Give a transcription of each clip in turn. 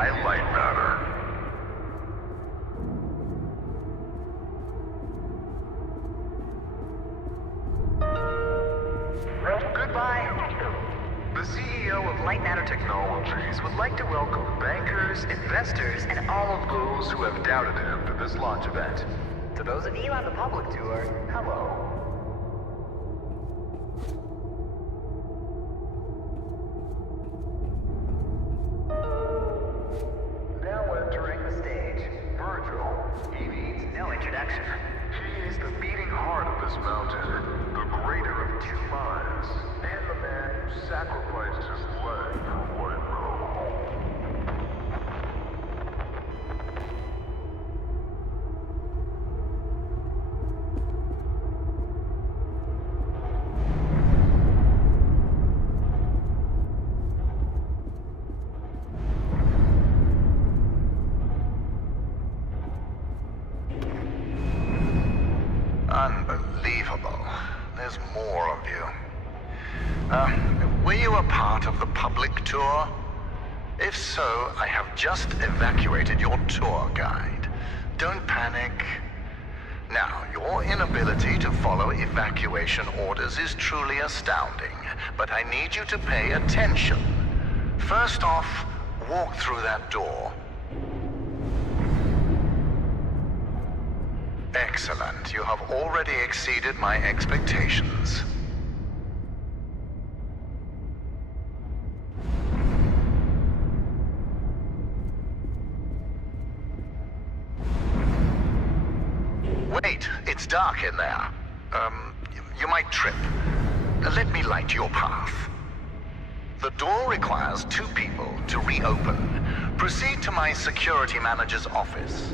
by Lightmatter. Goodbye. The CEO of Lightmatter Technologies would like to welcome bankers, investors, and all of those who have doubted him to this launch event. To those of you on the public tour, hello. Now entering the stage, Virgil. He needs no introduction. He is the beating heart of this mountain, the greater of two minds, and the man who sacrificed his leg for what it knows. Unbelievable. There's more of you. Were you a part of the public tour? If so, I have just evacuated your tour guide. Don't panic. Now, your inability to follow evacuation orders is truly astounding, but I need you to pay attention. First off, walk through that door. Excellent. You have already exceeded my expectations. Wait, it's dark in there. You might trip. Let me light your path. The door requires 2 people to reopen. Proceed to my security manager's office.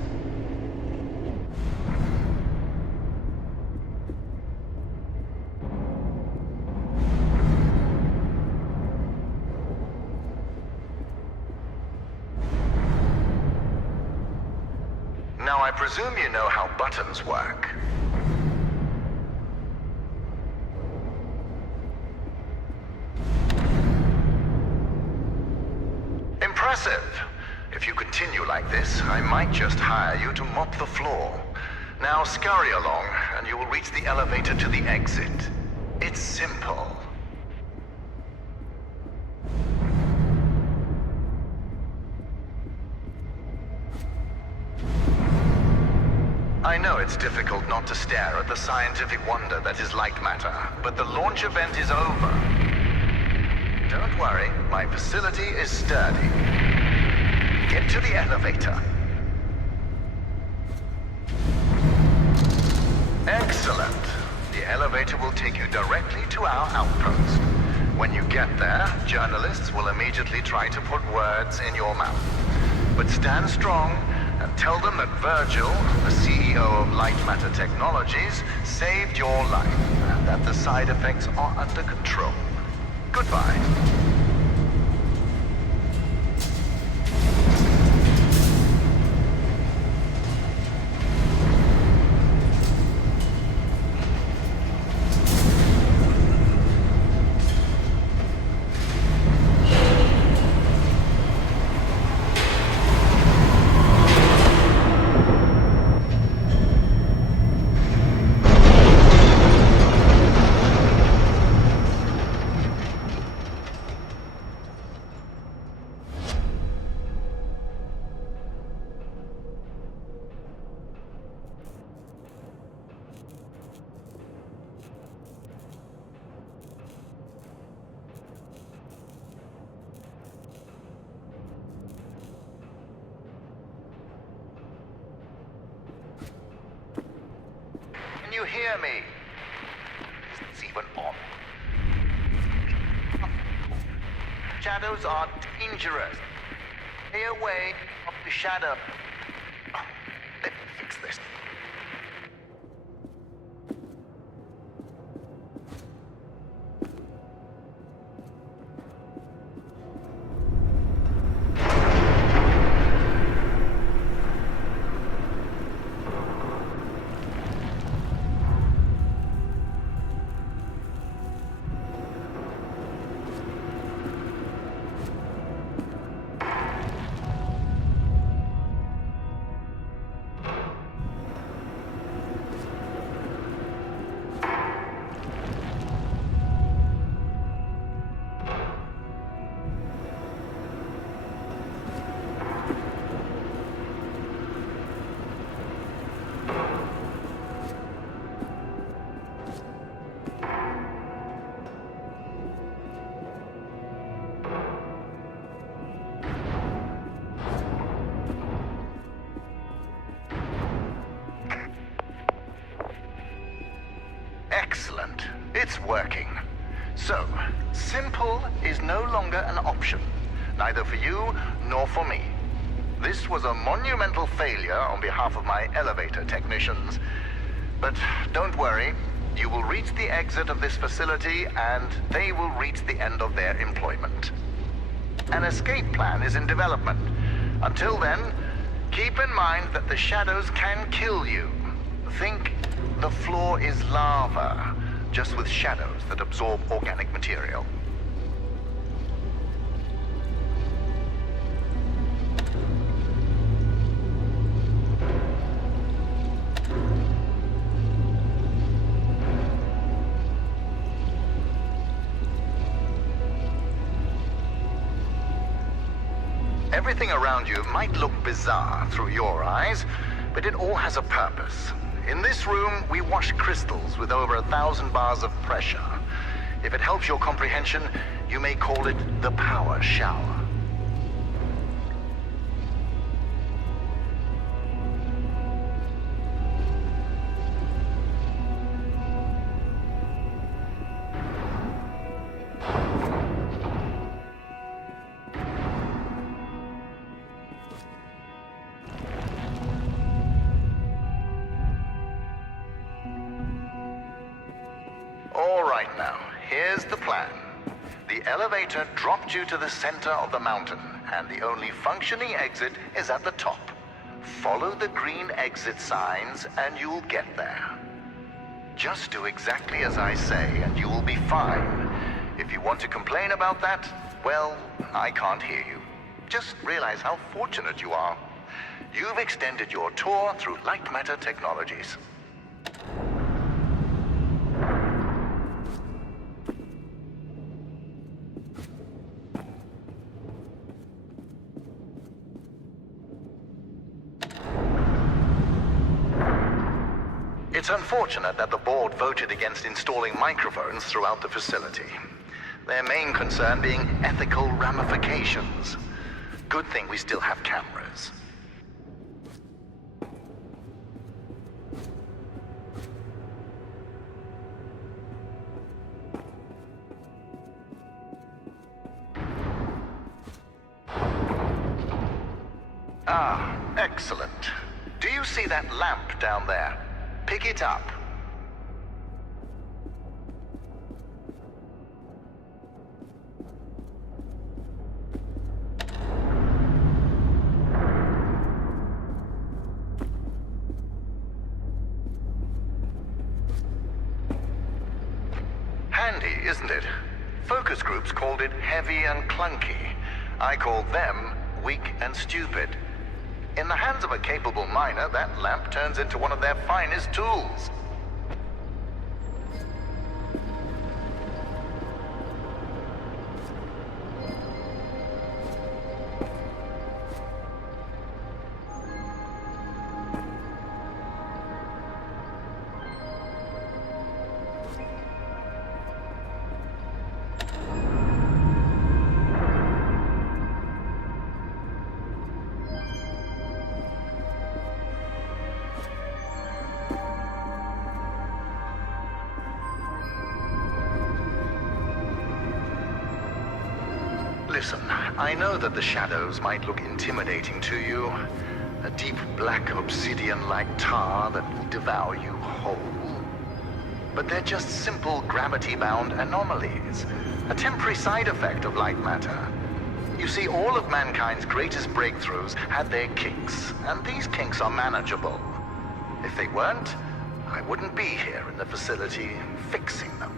Now, I presume you know how buttons work. Impressive. If you continue like this, I might just hire you to mop the floor. Now scurry along, and you will reach the elevator to the exit. It's simple. I know it's difficult not to stare at the scientific wonder that is Lightmatter, but the launch event is over. Don't worry, my facility is sturdy. Get to the elevator. Excellent. The elevator will take you directly to our outpost. When you get there, journalists will immediately try to put words in your mouth. But stand strong and tell them that Virgil, the CEO of Lightmatter Technologies, saved your life, and that the side effects are under control. Goodbye. Can you hear me? It's even on. Shadows are dangerous. Stay away from the shadow. Oh, let me fix this. It's working. So, simple is no longer an option, neither for you nor for me. This was a monumental failure on behalf of my elevator technicians. But don't worry, you will reach the exit of this facility and they will reach the end of their employment. An escape plan is in development. Until then, keep in mind that the shadows can kill you. Think the floor is lava, just with shadows that absorb organic material. Everything around you might look bizarre through your eyes, but it all has a purpose. In this room, we wash crystals with over 1,000 bars of pressure. If it helps your comprehension, you may call it the power shower. Now, here's the plan. The elevator dropped you to the center of the mountain, and the only functioning exit is at the top. Follow the green exit signs, and you'll get there. Just do exactly as I say, and you will be fine. If you want to complain about that, well, I can't hear you. Just realize how fortunate you are. You've extended your tour through Lightmatter technologies. It's unfortunate that the board voted against installing microphones throughout the facility. Their main concern being ethical ramifications. Good thing we still have cameras. Ah, excellent. Do you see that lamp down there? Pick it up. Handy, isn't it? Focus groups called it heavy and clunky. I called them weak and stupid. In the hands of a capable miner, that lamp turns into one of their finest tools. Listen, I know that the shadows might look intimidating to you. A deep black obsidian-like tar that will devour you whole. But they're just simple gravity-bound anomalies. A temporary side effect of light matter. You see, all of mankind's greatest breakthroughs had their kinks, and these kinks are manageable. If they weren't, I wouldn't be here in the facility fixing them.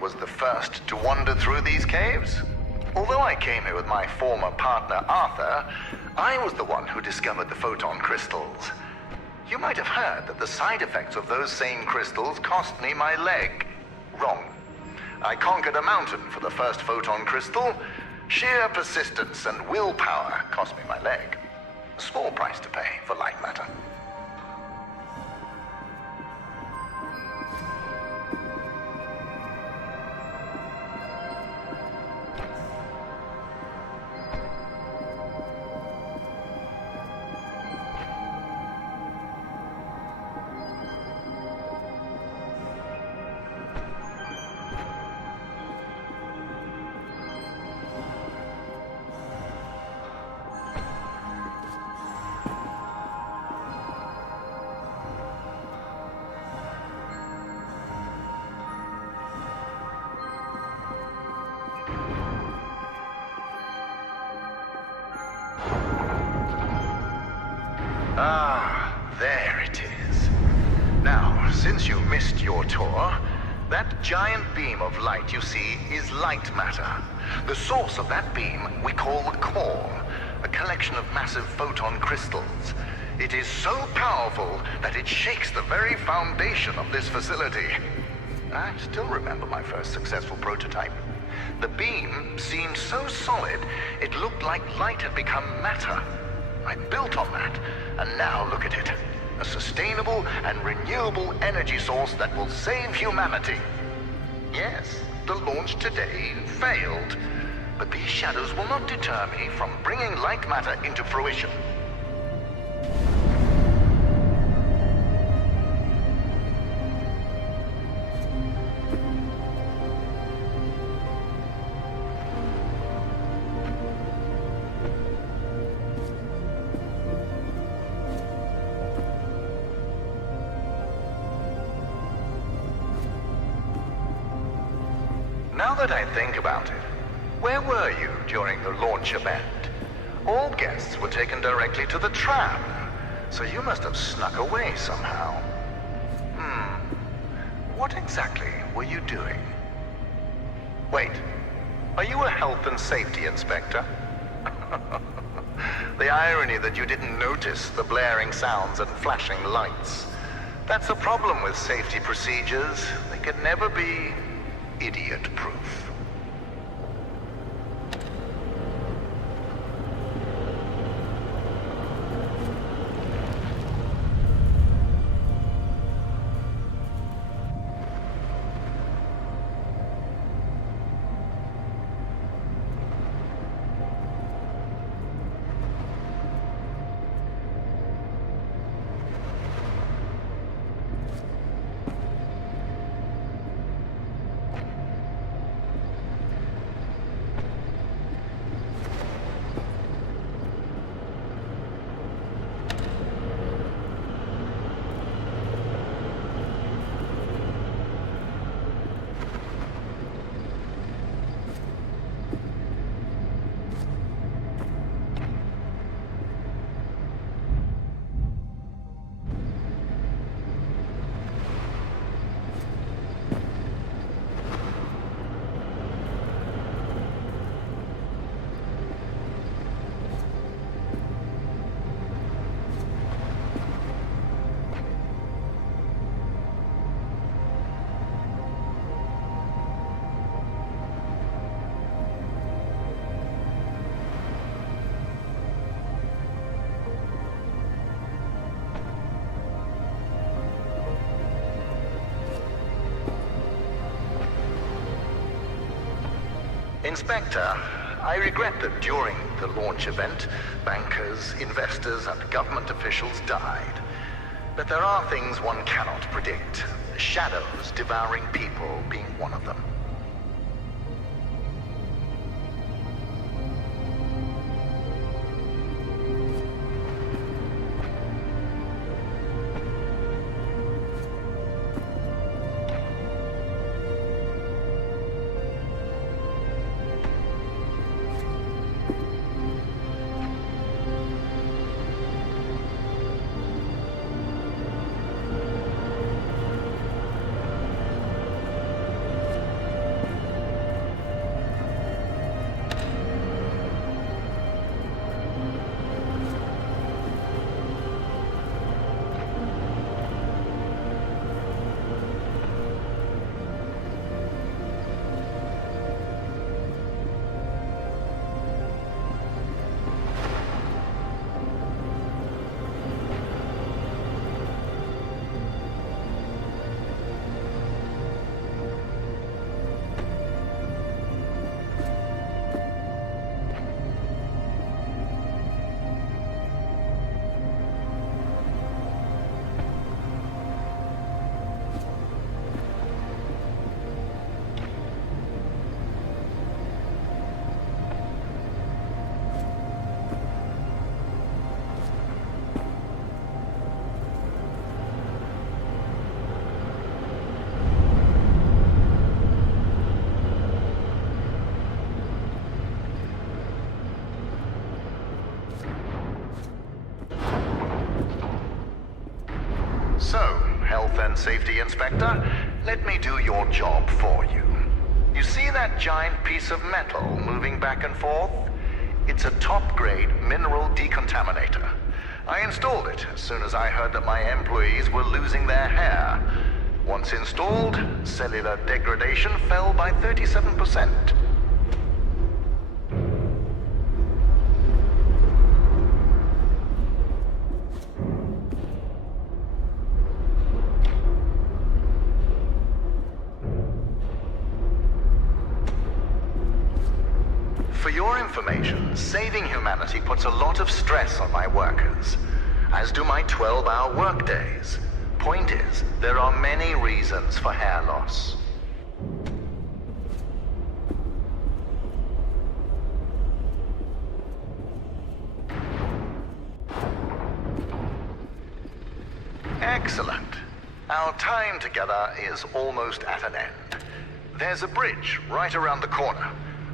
was the first to wander through these caves. Although I came here with my former partner Arthur, I was the one who discovered the photon crystals. You might have heard that the side effects of those same crystals cost me my leg. Wrong. I conquered a mountain for the first photon crystal. Sheer persistence and willpower cost me my leg. A small price to pay for Lightmatter. Ah, there it is. Now, since you missed your tour, that giant beam of light you see is Lightmatter. The source of that beam we call the core, a collection of massive photon crystals. It is so powerful that it shakes the very foundation of this facility. I still remember my first successful prototype. The beam seemed so solid, it looked like light had become matter. I built on that, and now look at it. A sustainable and renewable energy source that will save humanity. Yes, the launch today failed, but these shadows will not deter me from bringing Lightmatter into fruition. Now that I think about it, where were you during the launch event? All guests were taken directly to the tram, so you must have snuck away somehow. What exactly were you doing? Wait, are you a health and safety inspector? The irony that you didn't notice the blaring sounds and flashing lights. That's the problem with safety procedures. They can never be idiot-proof. Inspector, I regret that during the launch event, bankers, investors, and government officials died. But there are things one cannot predict. Shadows devouring people being one of them. health and safety, Inspector. Let me do your job for you. You see that giant piece of metal moving back and forth? It's a top-grade mineral decontaminator. I installed it as soon as I heard that my employees were losing their hair. Once installed, cellular degradation fell by 37%. For your information, saving humanity puts a lot of stress on my workers, as do my 12-hour workdays. Point is, there are many reasons for hair loss. Excellent. Our time together is almost at an end. There's a bridge right around the corner.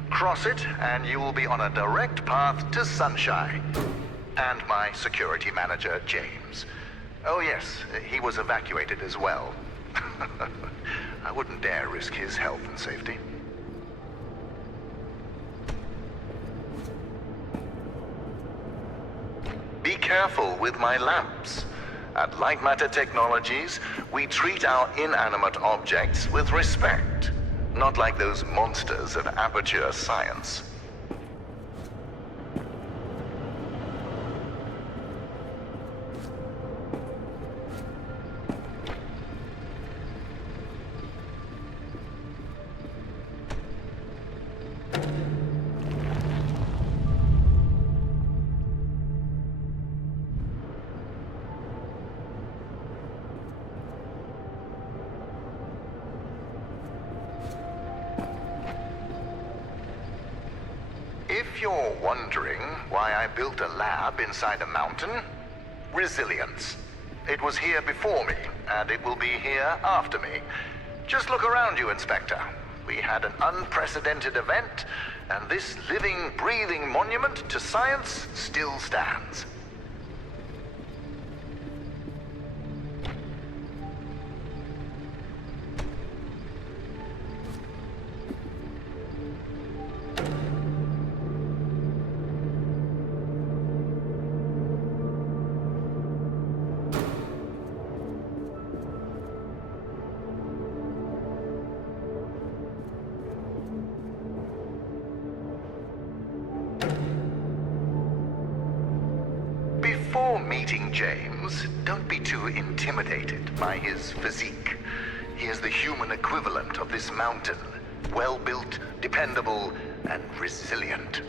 Cross it, and you will be on a direct path to Sunshine. And my security manager, James. Oh yes, he was evacuated as well. I wouldn't dare risk his health and safety. Be careful with my lamps. At Lightmatter Technologies, we treat our inanimate objects with respect. Not like those monsters of Aperture Science. If you're wondering why I built a lab inside a mountain, resilience. It was here before me, and it will be here after me. Just look around you, Inspector. We had an unprecedented event, and this living, breathing monument to science still stands. Before meeting James, don't be too intimidated by his physique. He is the human equivalent of this mountain. Well-built, dependable, and resilient.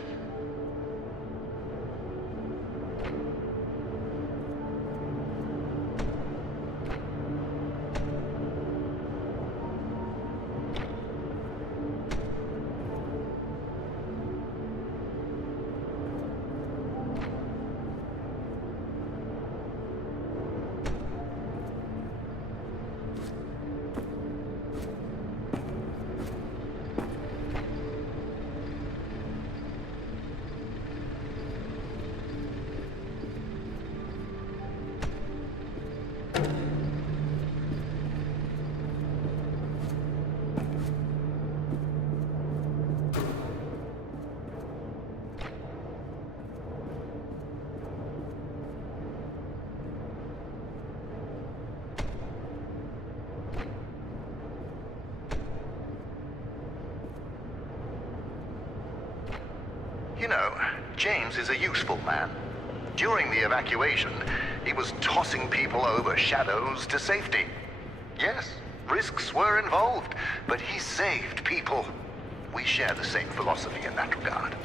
You know, James is a useful man. During the evacuation, he was tossing people over shadows to safety. Yes, risks were involved, but he saved people. We share the same philosophy in that regard.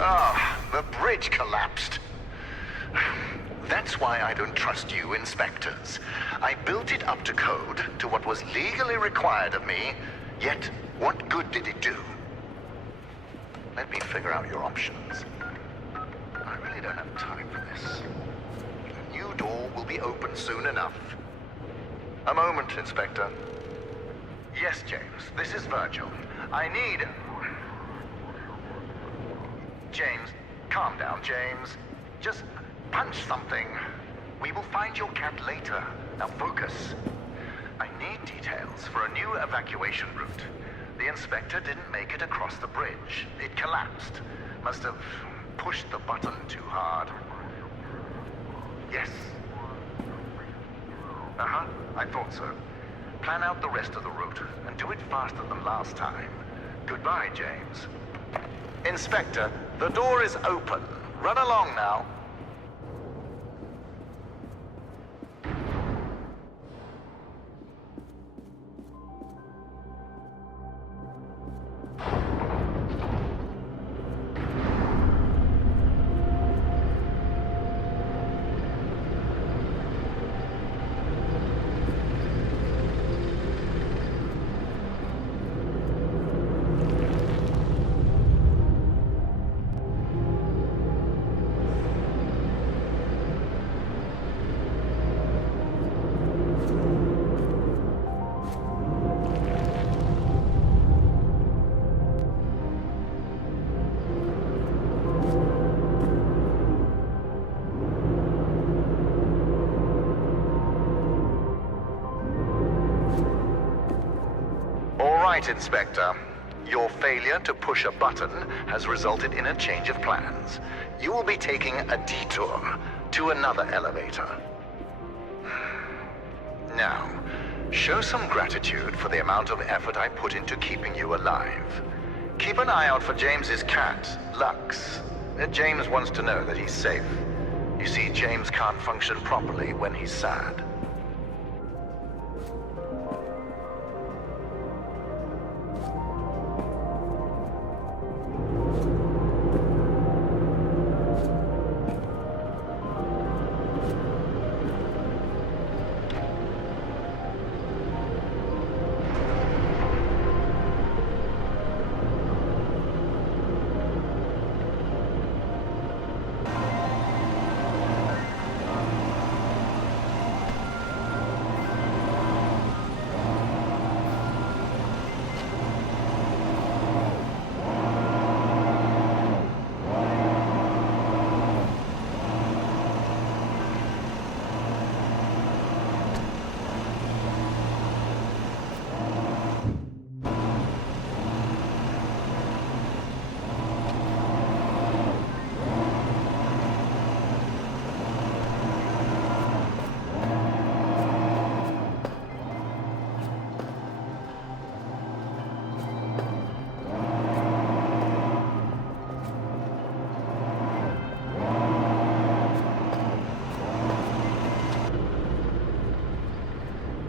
Ah, the bridge collapsed. That's why I don't trust you, inspectors. I built it up to code, to what was legally required of me, yet what good did it do? Let me figure out your options. I really don't have time for this. The new door will be open soon enough. A moment, Inspector. Yes, James, this is Virgil. I need... James, calm down, James. Just punch something. We will find your cat later. Now focus. I need details for a new evacuation route. The inspector didn't make it across the bridge. It collapsed. Must have pushed the button too hard. Yes. Uh-huh, I thought so. Plan out the rest of the route, and do it faster than last time. Goodbye, James. Inspector, the door is open. Run along now. Right, Inspector. Your failure to push a button has resulted in a change of plans. You will be taking a detour to another elevator. Now, show some gratitude for the amount of effort I put into keeping you alive. Keep an eye out for James's cat, Lux. James wants to know that he's safe. You see, James can't function properly when he's sad.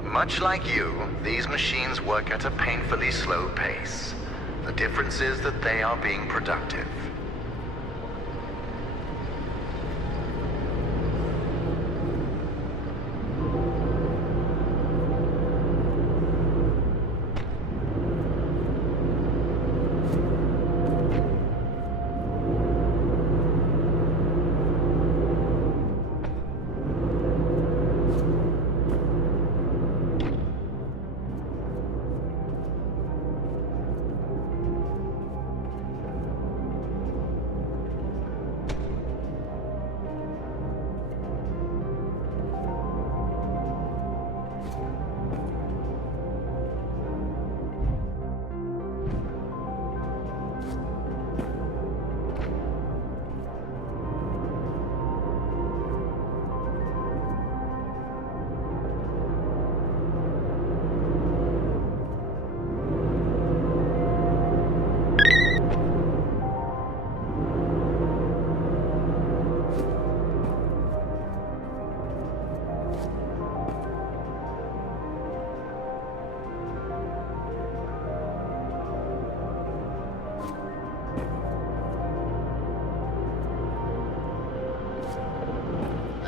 Much like you, these machines work at a painfully slow pace. The difference is that they are being productive.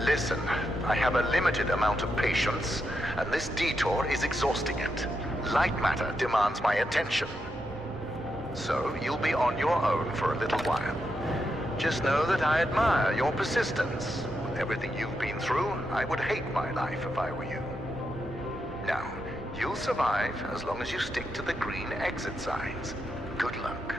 Listen, I have a limited amount of patience, and this detour is exhausting it. Lightmatter demands my attention. So you'll be on your own for a little while. Just know that I admire your persistence. With everything you've been through, I would hate my life if I were you. Now, you'll survive as long as you stick to the green exit signs. Good luck.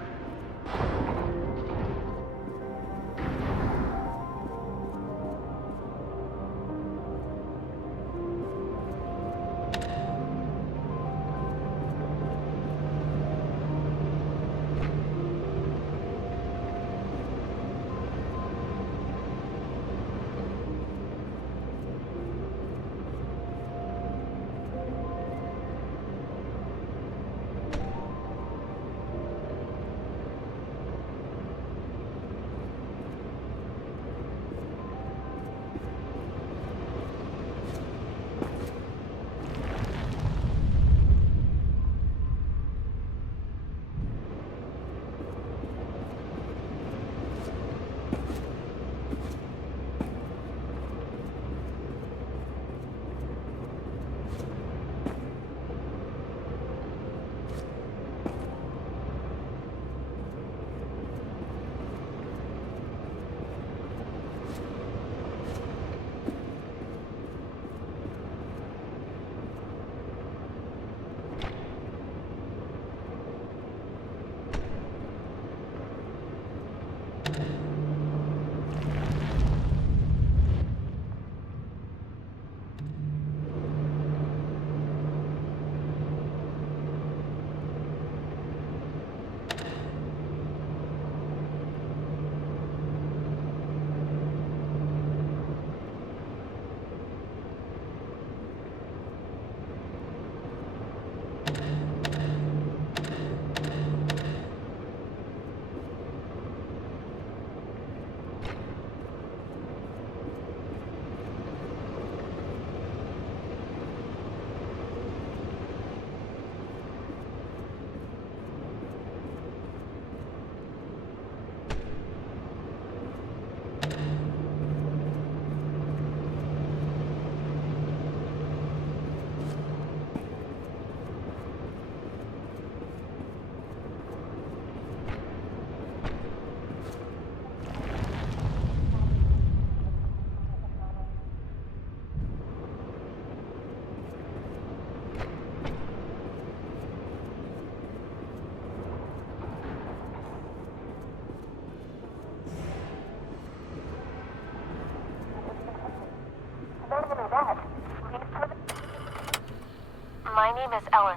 My name is Ellen,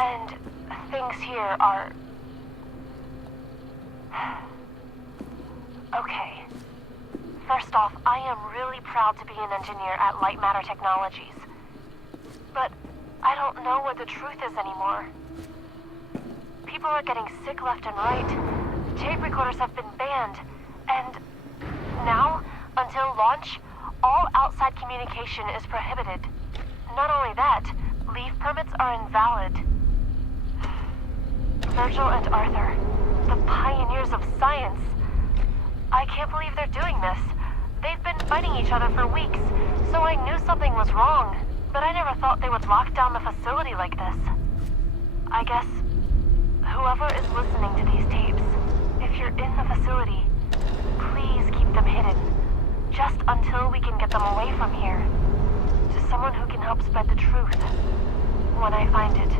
and things here are... Okay. First off, I am really proud to be an engineer at Lightmatter Technologies. But I don't know what the truth is anymore. People are getting sick left and right. Tape recorders have been banned, and now, until launch, all outside communication is prohibited. Not only that, leave permits are invalid. Virgil and Arthur, the pioneers of science. I can't believe they're doing this. They've been fighting each other for weeks, so I knew something was wrong. But I never thought they would lock down the facility like this. I guess whoever is listening to these tapes, if you're in the facility, please keep them hidden. Just until we can get them away from here. To someone who can help spread the truth. When I find it.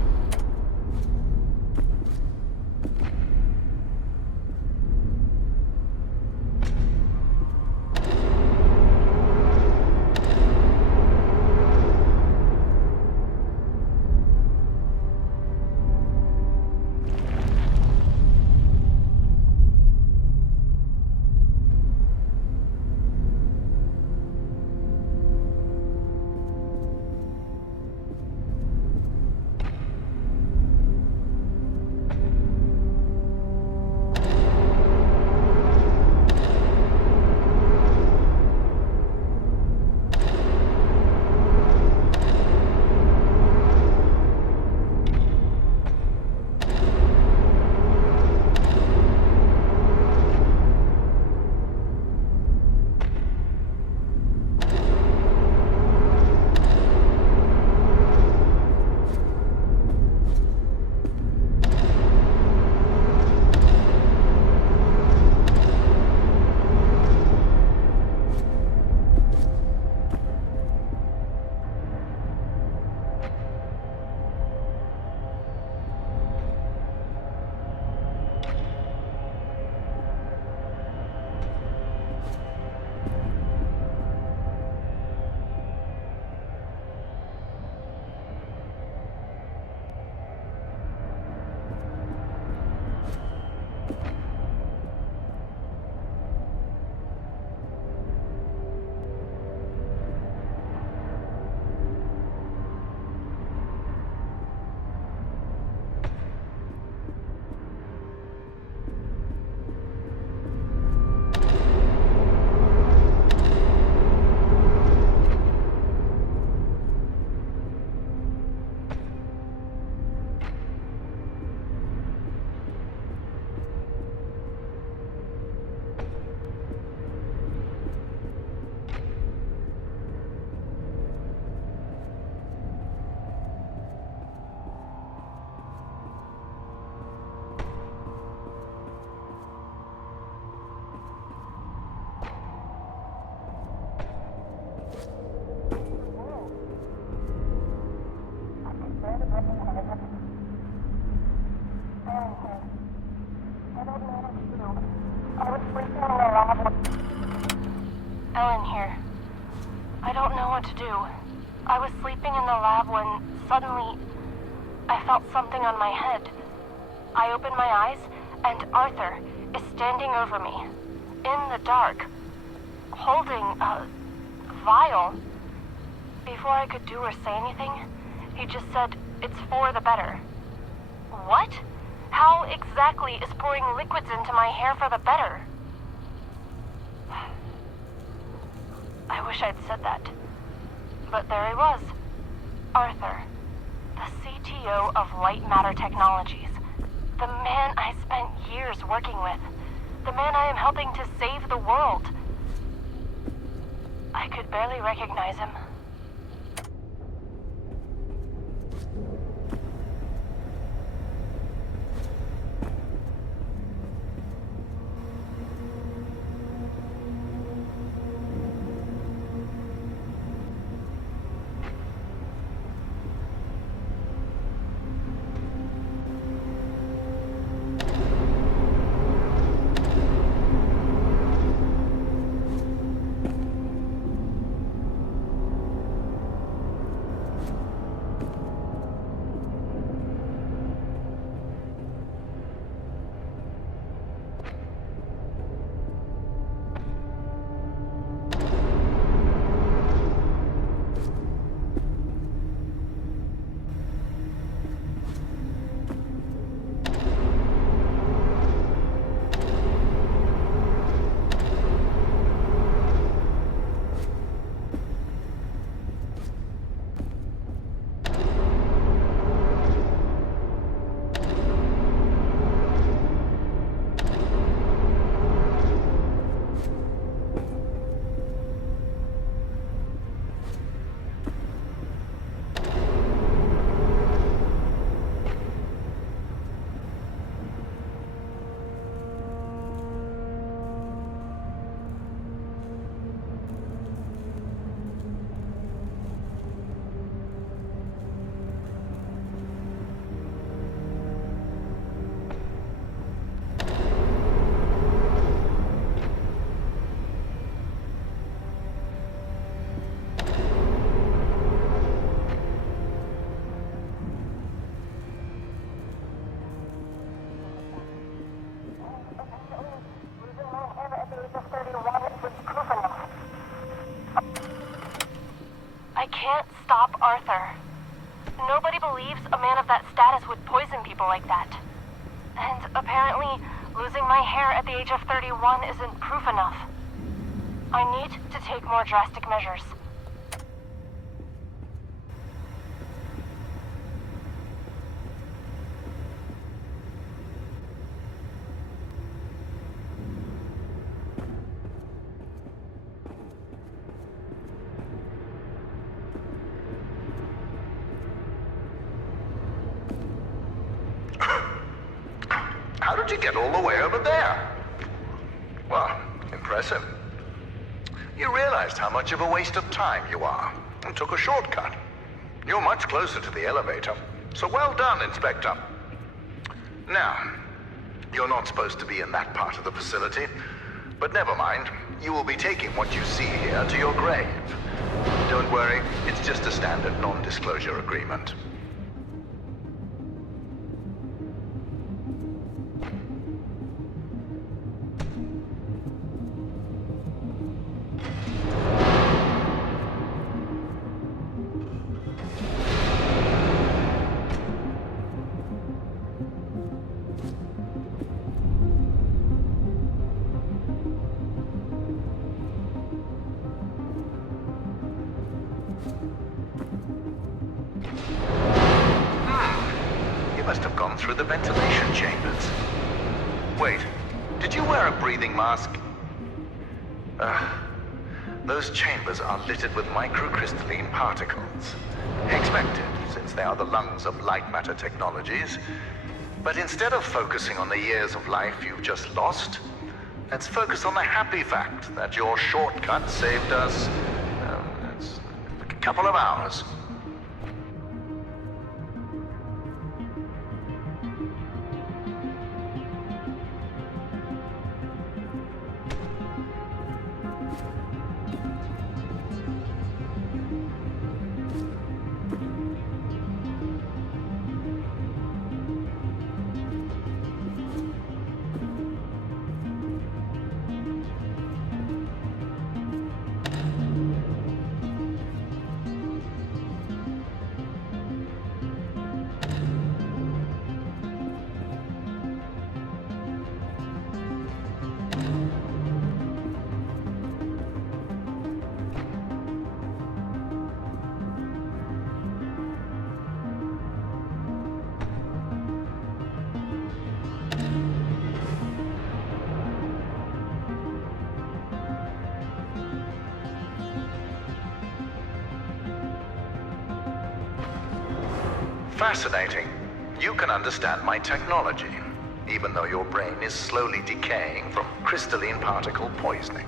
Ellen here. I don't know what to do. I was sleeping in the lab when, suddenly, I felt something on my head. I opened my eyes, and Arthur is standing over me, in the dark, holding a vial. Before I could do or say anything, he just said, "It's for the better." What? How exactly is pouring liquids into my hair for the better? I wish I'd said that. But there he was. Arthur, the CTO of Lightmatter Technologies. The man I spent years working with. The man I am helping to save the world. I could barely recognize him. Arthur. Nobody believes a man of that status would poison people like that. And apparently, losing my hair at the age of 31 isn't proof enough. I need to take more drastic measures. How did you get all the way over there? Well, impressive. You realized how much of a waste of time you are, and took a shortcut. You're much closer to the elevator, so well done, Inspector. Now, you're not supposed to be in that part of the facility, but never mind. You will be taking what you see here to your grave. Don't worry, it's just a standard non-disclosure agreement. Must have gone through the ventilation chambers. Wait, did you wear a breathing mask? Those chambers are littered with microcrystalline particles. Expected, since they are the lungs of Lightmatter technologies. But instead of focusing on the years of life you've just lost, let's focus on the happy fact that your shortcut saved us a couple of hours. Fascinating. You can understand my technology, even though your brain is slowly decaying from crystalline particle poisoning.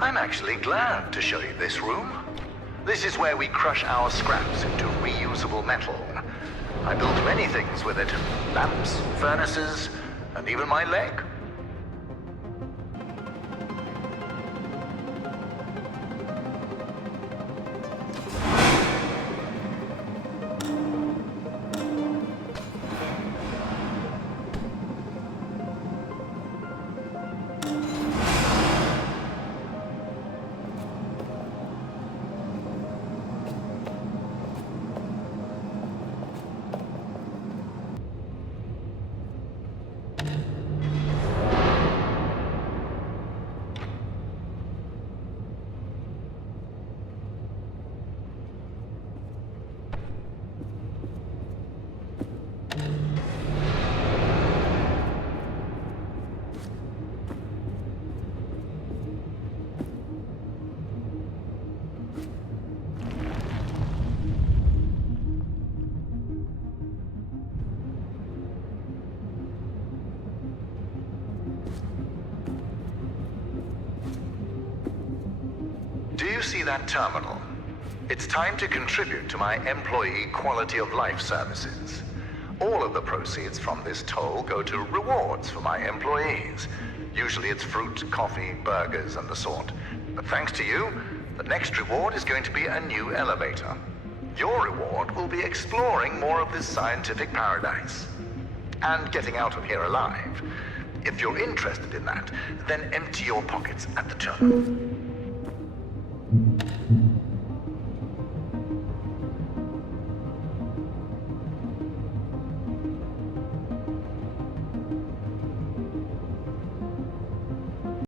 I'm actually glad to show you this room. This is where we crush our scraps into reusable metal. I built many things with it. Lamps, furnaces, and even my leg. see that terminal? It's time to contribute to my employee quality of life services. All of the proceeds from this toll go to rewards for my employees. Usually it's fruit, coffee, burgers, and the sort. But thanks to you, the next reward is going to be a new elevator. Your reward will be exploring more of this scientific paradise. And getting out of here alive. If you're interested in that, then empty your pockets at the terminal.